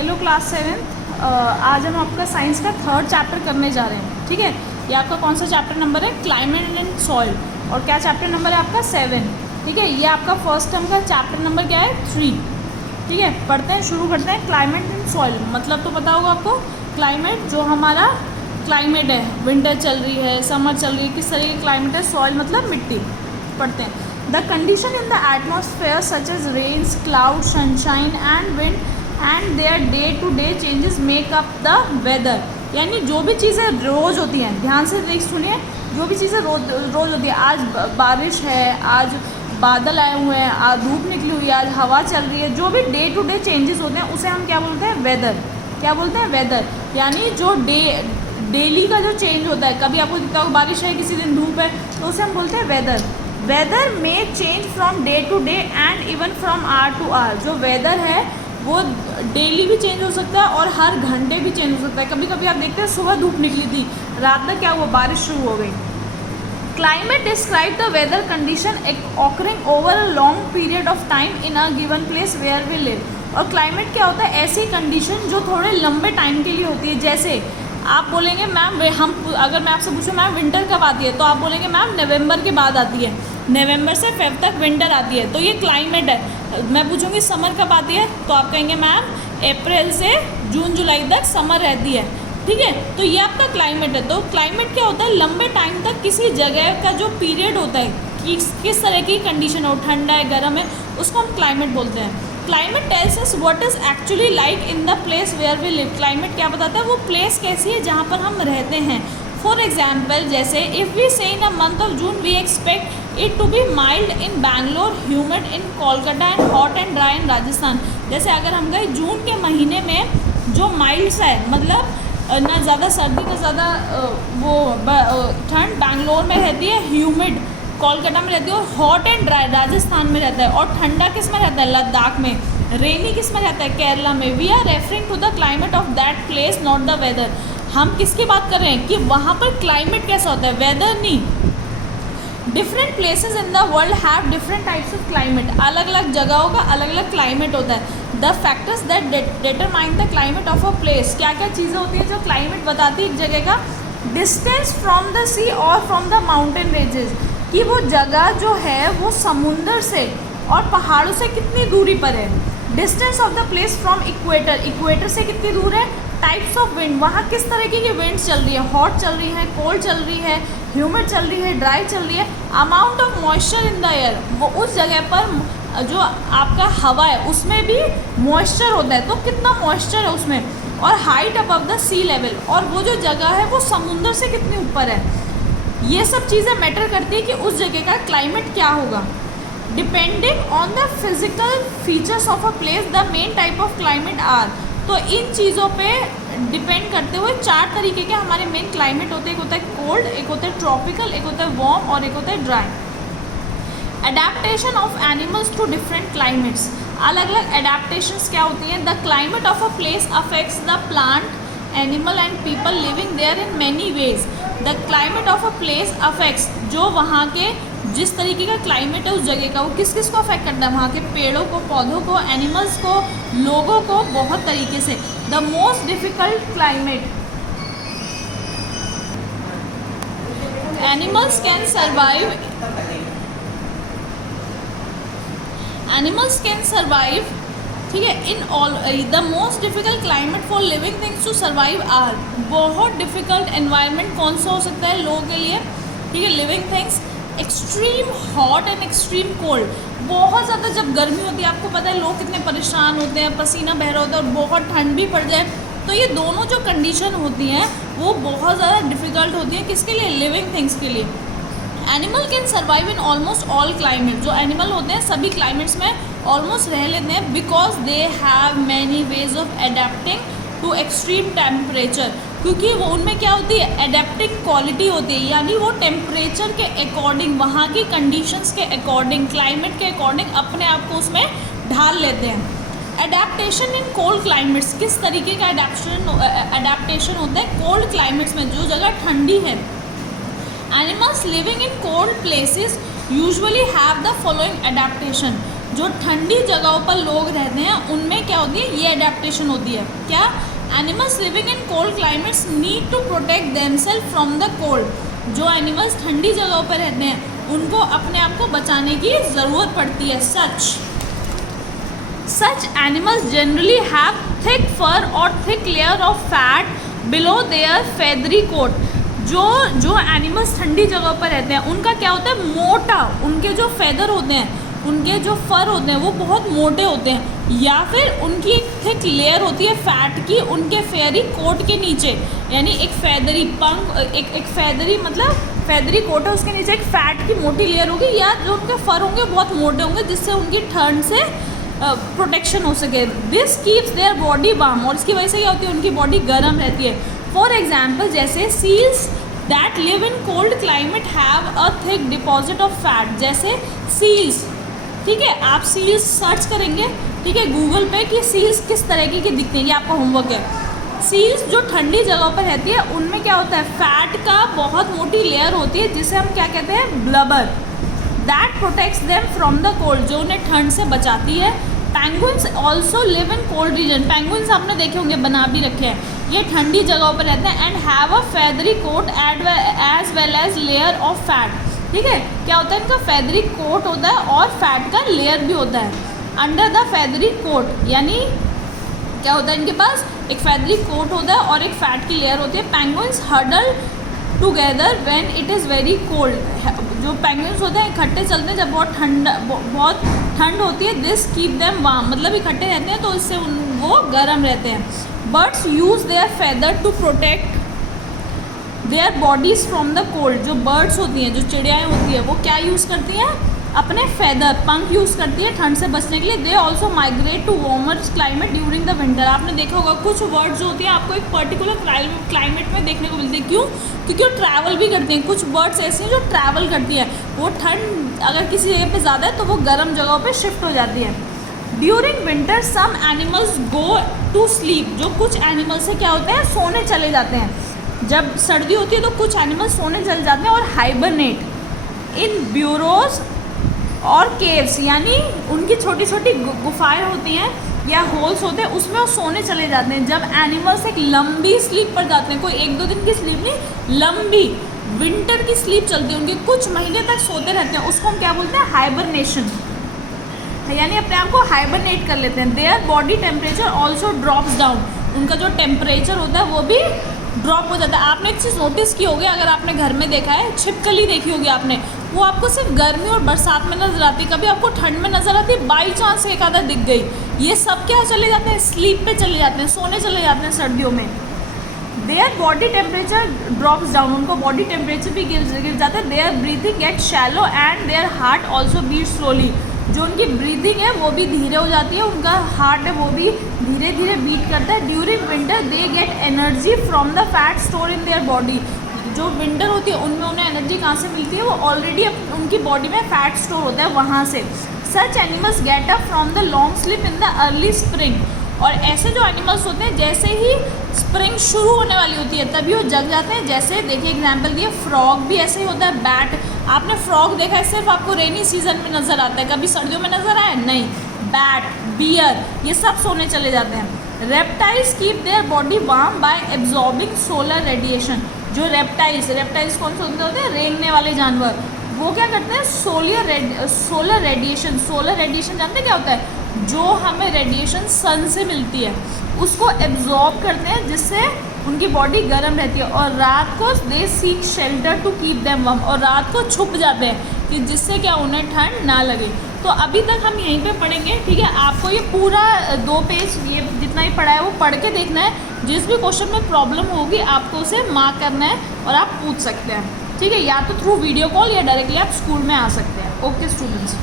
Hello class 7। आज हम आपका साइंस का 3rd चैप्टर करने जा रहे हैं। ठीक है, ये आपका कौन सा चैप्टर नंबर है? Climate and soil. और क्या चैप्टर नंबर है आपका? 7। ठीक है, ये आपका फर्स्ट टर्म का चैप्टर नंबर क्या है? 3। ठीक है, पढ़ते हैं, शुरू करते हैं। क्लाइमेट एंड सॉइल मतलब तो पता होगा आपको। क्लाइमेट जो हमारा क्लाइमेट है, विंटर चल रही है, समर चल रही है, किस तरह की क्लाइमेट है। सॉइल मतलब मिट्टी। पढ़ते हैं। The condition in the atmosphere such as rains, cloud, sunshine and wind and their day to day changes make up the weather. यानी जो भी चीज़ें रोज़ होती हैं, ध्यान से देख सुनिए, जो भी चीज़ें रोज़ होती है, आज बारिश है, आज बादल आए हुए हैं, आज धूप निकली हुई है, आज हवा चल रही है, जो भी डे टू डे चेंजेस होते हैं उसे हम क्या बोलते हैं? वेदर। क्या बोलते हैं? वेदर। यानी जो डेली का जो चेंज होता है, कभी आपको दिखता होगा बारिश है, किसी दिन धूप है, तो उसे हम बोलते हैं वेदर। वेदर में change from day to day and even from hour to hour. जो वेदर है वो डेली भी चेंज हो सकता है और हर घंटे भी चेंज हो सकता है। कभी कभी आप देखते हैं सुबह धूप निकली थी, रात में क्या हुआ? बारिश शुरू हो गई। Climate describe the weather condition occurring over a long period of time in a given place where we live. और क्लाइमेट क्या होता है? ऐसी कंडीशन जो थोड़े लंबे टाइम के लिए होती है। जैसे आप बोलेंगे मैम, हम अगर मैं आपसे पूछूं मैम विंटर कब आती है, तो आप बोलेंगे मैम नवंबर के बाद आती है, नवंबर से फेब तक विंटर आती है, तो ये क्लाइमेट है। मैं पूछूंगी समर कब आती है, तो आप कहेंगे मैम अप्रैल से जून जुलाई तक समर रहती है। ठीक है, तो ये आपका क्लाइमेट है। तो क्लाइमेट क्या होता है? लंबे टाइम तक किसी जगह का जो पीरियड होता है, किस तरह की कंडीशन हो, ठंडा है, गर्म है, उसको हम क्लाइमेट बोलते हैं। Climate tells us what is actually like in the place where we live. Climate क्या बताता है? वो प्लेस कैसी है जहाँ पर हम रहते हैं। फॉर एग्जाम्पल, जैसे if we say in a month of June we expect it to be mild in Bangalore, humid in Kolkata and hot and dry in Rajasthan. जैसे अगर हम गए जून के महीने में, जो माइल्ड सा है, मतलब ना ज़्यादा सर्दी ना ज़्यादा ठंड, बैंगलोर में रहती है, ह्यूमिड कोलकाता में रहती है, और हॉट एंड ड्राई राजस्थान में रहता है। और ठंडा किस में रहता है? लद्दाख में। रेनी किस में रहता है? केरला में। We are referring to the climate of that place, not the weather. हम किसकी बात कर रहे हैं कि वहाँ पर क्लाइमेट कैसा होता है, वेदर नहीं। Different places in the world have different types of climate. अलग अलग जगहों का अलग अलग क्लाइमेट होता है। The factors that determine the climate of a place. क्या क्या चीज़ें होती हैं जो क्लाइमेट बताती है एक जगह का? डिस्टेंस फ्रॉम द सी और फ्रॉम द माउंटेन रेंजेस, कि वो जगह जो है वो समुंदर से और पहाड़ों से कितनी दूरी पर है। Distance of the place from equator, equator से कितनी दूर है। टाइप्स ऑफ विंड, वहाँ किस तरीके की विंड्स चल रही है, हॉट चल रही है, कोल्ड चल रही है, ह्यूमिड चल रही है, ड्राई चल रही है। Amount of moisture in the air, वो उस जगह पर जो आपका हवा है उसमें भी मॉइस्चर होता है, तो कितना मॉइस्चर है उसमें। और height above the sea level, और वो जो जगह है वो समुद्र से कितनी ऊपर है। ये सब चीज़ें मैटर करती है कि उस जगह का क्लाइमेट क्या होगा। Depending on the physical features of a place the main type of climate are. तो इन चीज़ों पे डिपेंड करते हुए 4 तरीके के हमारे मेन क्लाइमेट होते हैं। एक होता है कोल्ड, एक होता है ट्रॉपिकल, एक होता है वार्म और एक होता है dry. Adaptation of animals to different climates. अलग अलग एडेप्टेशंस क्या होती हैं? The climate of a place affects the plant, animal and people living there in many ways. The climate of a place affects, जो वहाँ के जिस तरीके का क्लाइमेट है उस जगह का, वो किस किस को अफेक्ट करता है? वहाँ के पेड़ों को, पौधों को, एनिमल्स को, लोगों को, बहुत तरीके से। The most difficult climate, animals can survive, animals can survive, ठीक है, in all. The most difficult climate for living things to survive are. बहुत डिफ़िकल्ट एनवायरनमेंट कौन सा हो सकता है लोगों के लिए? ठीक है, living things. Extreme hot and extreme cold, बहुत ज़्यादा जब गर्मी होती है, आपको पता है लोग कितने परेशान होते हैं, पसीना बह रहा होता है, और बहुत ठंड भी पड़ जाए, तो ये दोनों जो कंडीशन होती हैं वो बहुत ज़्यादा डिफ़िकल्ट होती हैं। किसके लिए? लिविंग थिंग्स के लिए। Animal can survive in almost all climate. जो एनिमल होते हैं सभी क्लाइमेट्स में ऑलमोस्ट रह लेते हैं, because they have many ways of adapting to extreme temperature. क्योंकि वो उनमें क्या होती है? एडेप्टिंग क्वालिटी होती है, यानी वो टेम्परेचर के अकॉर्डिंग, वहाँ की कंडीशंस के अकॉर्डिंग, क्लाइमेट के अकॉर्डिंग अपने आप को उसमें ढाल लेते हैं। एडेप्टेशन इन कोल्ड क्लाइमेट्स, किस तरीके का एडेप्टेशन होता है कोल्ड क्लाइमेट्स में, जो जगह ठंडी है। Animals living in cold places usually have the following adaptation. जो ठंडी जगहों पर लोग रहते हैं उनमें क्या होती है, ये अडेप्टेशन होती है। क्या? Animals living in cold climates need to protect themselves from the cold. जो एनिमल्स ठंडी जगहों पर रहते हैं उनको अपने आप को बचाने की ज़रूरत पड़ती है। Such animals generally have thick fur और thick layer of fat below their feathery coat. जो एनिमल्स ठंडी जगह पर रहते हैं उनका क्या होता है, मोटा, उनके जो फेदर होते हैं, उनके जो फर होते हैं वो बहुत मोटे होते हैं, या फिर उनकी एक थिक लेयर होती है फैट की उनके फेयरी कोट के नीचे, यानी एक फेदरी पंख, एक फेदरी मतलब फेदरी कोट है, उसके नीचे एक फैट की मोटी लेयर होगी, या जो उनके फर होंगे बहुत मोटे होंगे जिससे उनकी ठंड से प्रोटेक्शन हो सके। This keeps their body warm, और इसकी वजह से क्या होती है, उनकी बॉडी गर्म रहती है। फॉर एग्जाम्पल जैसे seals that live in cold climate have a thick deposit of fat. जैसे सील्स, ठीक है, आप सील्स सर्च करेंगे, ठीक है, गूगल पे कि सील्स किस तरीके की दिखते हैं, ये आपका होमवर्क है। सील्स जो ठंडी जगह पर रहती है उनमें क्या होता है, फैट का बहुत मोटी लेयर होती है जिसे हम क्या कहते हैं, blubber, that protects them from the cold, जो उन्हें ठंड से बचाती है। Penguins also live in cold region. Penguins आपने देखे होंगे, बना भी रखे हैं, ये ठंडी जगहों पर रहते हैं। And have a feathery coat as well as layer of fat. ठीक है, क्या होता है, इनका फेदरी कोट होता है और फैट का लेयर भी होता है। अंडर द फेदरी कोट, यानी क्या होता है, इनके पास एक फेदरी कोट होता है और एक फैट की लेयर होती है। Penguins huddle together when it is very cold. जो पेंगुइन्स होते हैं इकट्ठे चलते हैं जब बहुत ठंड होती है। दिस कीप देम वार्म, मतलब इकट्ठे रहते हैं तो इससे वो गर्म रहते हैं। Birds use their feather to protect their bodies from the cold. जो बर्ड्स होती हैं, जो चिड़ियाएँ होती हैं, वो क्या यूज़ करती हैं, अपने फेदर, पंख यूज़ करती है ठंड से बचने के लिए। They also migrate to warmer climate during the winter. आपने देखा होगा कुछ बर्ड्स जो होती हैं आपको एक पर्टिकुलर क्लाइमेट में देखने को मिलती है। क्यों? क्योंकि वो ट्रैवल भी करती हैं। कुछ बर्ड्स ऐसी हैं जो ट्रैवल करती हैं, वो ठंड अगर किसी जगह पे ज़्यादा है तो वो गर्म जगहों पे शिफ्ट हो जाती है। During winter some animals go to sleep. जो कुछ एनिमल्स से क्या होते हैं, सोने चले जाते हैं। जब सर्दी होती है तो कुछ एनिमल्स सोने चले जाते हैं। और हाइबरनेट इन ब्यूरोज और केव्स, यानी उनकी छोटी छोटी गुफाएं होती हैं या होल्स होते हैं, उसमें वो सोने चले जाते हैं। जब एनिमल्स एक लंबी स्लीप पर जाते हैं, कोई 1-2 दिन की स्लीप नहीं, लंबी विंटर की स्लीप चलती है उनकी, कुछ महीने तक सोते रहते हैं, उसको हम क्या बोलते हैं, हाइबरनेशन, यानी अपने आप को हाइबरनेट कर लेते हैं। There body temperature also drops down. उनका जो टेम्परेचर होता है वो भी ड्रॉप हो जाता है। आपने एक चीज़ नोटिस की होगी, अगर आपने घर में देखा है, छिपकली देखी होगी आपने, वो आपको सिर्फ गर्मी और बरसात में नजर आती है, कभी आपको ठंड में नजर आती है, बाई चांस एक आधा दिख गई। ये सब क्या चले जाते हैं, स्लीप पे चले जाते हैं, सोने चले जाते हैं सर्दियों में। Their body temperature drops down, उनको बॉडी टेम्परेचर भी गिर जाता है। Their breathing get shallow and their heart also beat slowly. जो उनकी ब्रीदिंग है वो भी धीरे हो जाती है, उनका हार्ट है वो भी धीरे धीरे बीट करता है। During winter they get energy from the fat store in their body. जो विंटर होती है उनमें उन्हें एनर्जी कहाँ से मिलती है, वो ऑलरेडी उनकी बॉडी में फैट स्टोर होता है वहाँ से। Such animals get up from the long sleep in the early spring. और ऐसे जो एनिमल्स होते हैं जैसे ही स्प्रिंग शुरू होने वाली होती है तभी वो जग जाते हैं। जैसे देखिए एग्जाम्पल दिए, फ्रॉग भी ऐसे ही होता है। बैट, आपने फ्रॉग देखा है सिर्फ आपको रेनी सीजन में नज़र आता है, कभी सर्दियों में नज़र आया नहीं। बैट, बियर, ये सब सोने चले जाते हैं। Reptiles keep their body warm bye absorbing solar radiation. जो रेप्टाइल्स कौन से होते हैं, रेंगने वाले जानवर, वो क्या करते हैं, सोलर रेडिएशन। सोलर रेडिएशन जानते हैं क्या होता है, जो हमें रेडिएशन सन से मिलती है उसको एब्जॉर्ब करते हैं जिससे उनकी बॉडी गर्म रहती है। और रात को they seek shelter to keep them warm, और रात को छुप जाते हैं कि जिससे क्या उन्हें ठंड ना लगे। तो अभी तक हम यहीं पे पढ़ेंगे, ठीक है। आपको ये पूरा 2 पेज ये जितना ही पढ़ा है वो पढ़ के देखना है। जिस भी क्वेश्चन में प्रॉब्लम होगी आपको उसे मार्क करना है और आप पूछ सकते हैं, ठीक है, या तो थ्रू वीडियो कॉल या डायरेक्टली आप स्कूल में आ सकते हैं। Okay students.